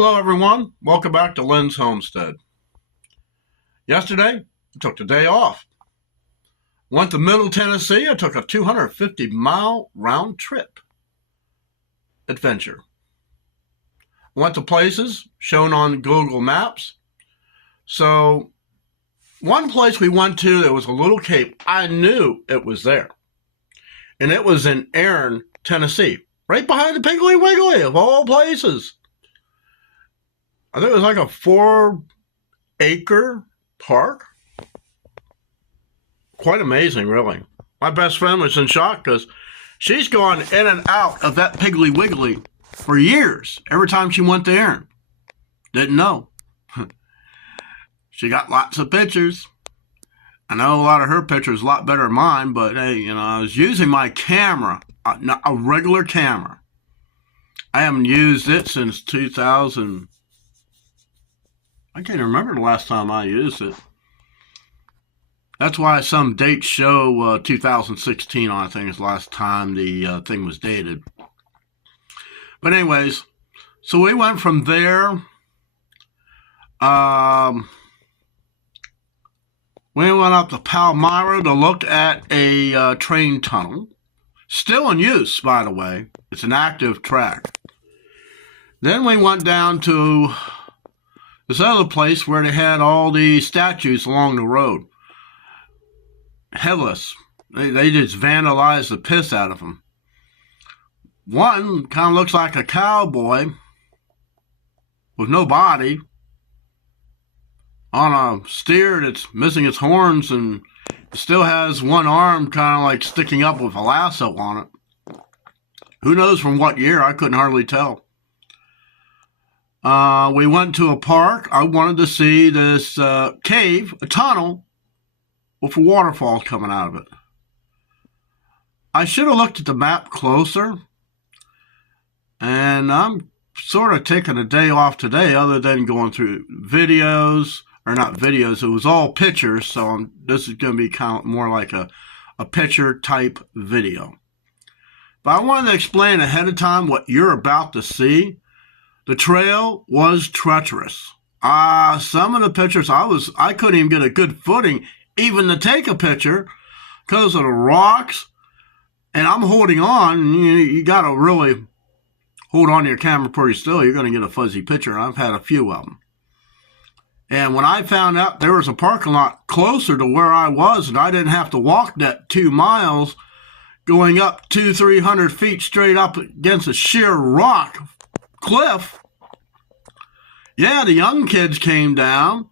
Hello, everyone. Welcome back to Lynn's Homestead. Yesterday, I took the day off. Went to Middle Tennessee. I took a 250-mile round trip adventure. Went to places shown on Google Maps. So, one place we went to, there was a little cape. I knew it was there. And it was in Erin, Tennessee, right behind the Piggly Wiggly, of all places. I think it was like a 4-acre park. Quite amazing, really. My best friend was in shock because she's gone in and out of that Piggly Wiggly for years. Every time she went there. Didn't know. She got lots of pictures. I know a lot of her pictures a lot better than mine, but hey, I was using my camera, a regular camera. I haven't used it since 2000. I can't remember the last time I used it. That's why some dates show 2016 on, I think, is the last time the thing was dated. But anyways, so we went from there. We went up to Palmyra to look at a train tunnel. Still in use, by the way. It's an active track. Then we went down to this other place where they had all the statues along the road. Headless. They just vandalized the piss out of them. One kind of looks like a cowboy with no body on a steer that's missing its horns and still has one arm kind of like sticking up with a lasso on it. Who knows from what year? I couldn't hardly tell. We went to a park. I wanted to see this cave, a tunnel, with a waterfall coming out of it. I should have looked at the map closer. And I'm sort of taking a day off today other than going through videos, or not videos, it was all pictures, so this is going to be kind of more like a picture type video. But I wanted to explain ahead of time what you're about to see. The trail was treacherous. Some of the pictures, I couldn't even get a good footing even to take a picture because of the rocks. And I'm holding on. You got to really hold on to your camera pretty still. You're going to get a fuzzy picture. And I've had a few of them. And when I found out there was a parking lot closer to where I was and I didn't have to walk that 2 miles going up 200-300 feet straight up against a sheer rock cliff. Yeah, the young kids came down.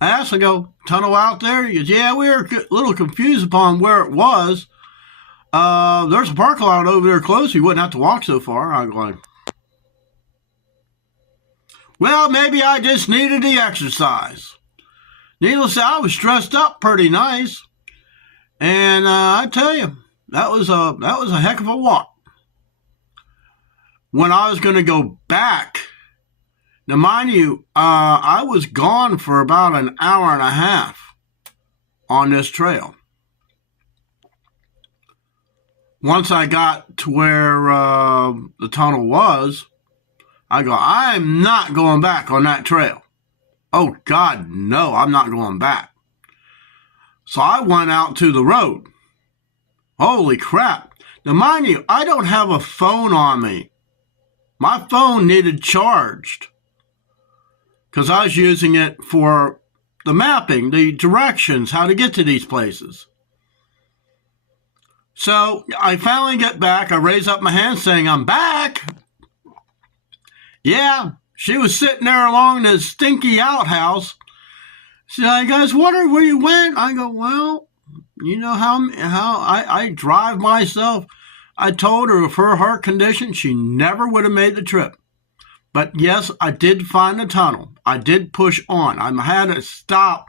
I asked, I go, tunnel out there? He goes, yeah, we were a little confused upon where it was. There's a parking lot over there close. You wouldn't have to walk so far. I'm going, well, maybe I just needed the exercise. Needless to say, I was dressed up pretty nice. And I tell you, that was a heck of a walk. When I was going to go back, now mind you, I was gone for about an hour and a half on this trail. Once I got to where the tunnel was, I go, I'm not going back on that trail. Oh, God, no, I'm not going back. So I went out to the road. Holy crap. Now, mind you, I don't have a phone on me. My phone needed charged because I was using it for the mapping, the directions, how to get to these places. So I finally get back. I raise up my hand saying, I'm back. Yeah, she was sitting there along this stinky outhouse. She goes, where you went? I go, well, you know how I drive myself. I told her if her heart condition, she never would have made the trip. But yes, I did find a tunnel. I did push on. I had to stop.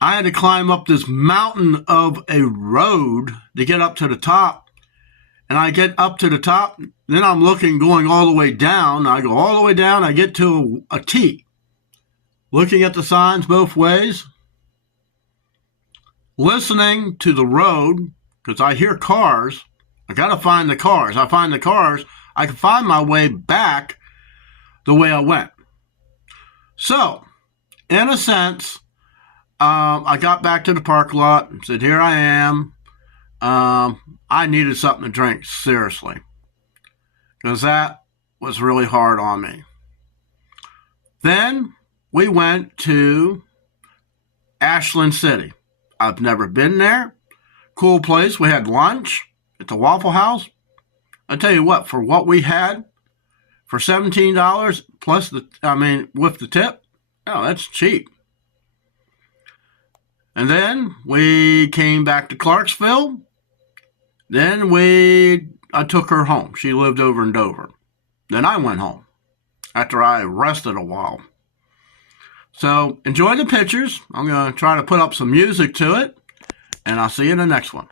I had to climb up this mountain of a road to get up to the top. And I get up to the top, then I'm looking, going all the way down. I go all the way down, I get to a T. Looking at the signs both ways. Listening to the road, because I hear cars. I got to find the cars. I find the cars. I can find my way back the way I went. So, in a sense, I got back to the parking lot and said, here I am. I needed something to drink, seriously, because that was really hard on me. Then we went to Ashland City. I've never been there. Cool place. We had lunch at the Waffle House. I tell you what, for what we had, for $17 plus with the tip, oh, that's cheap. And then we came back to Clarksville. Then I took her home. She lived over in Dover. Then I went home after I rested a while. So enjoy the pictures. I'm going to try to put up some music to it, and I'll see you in the next one.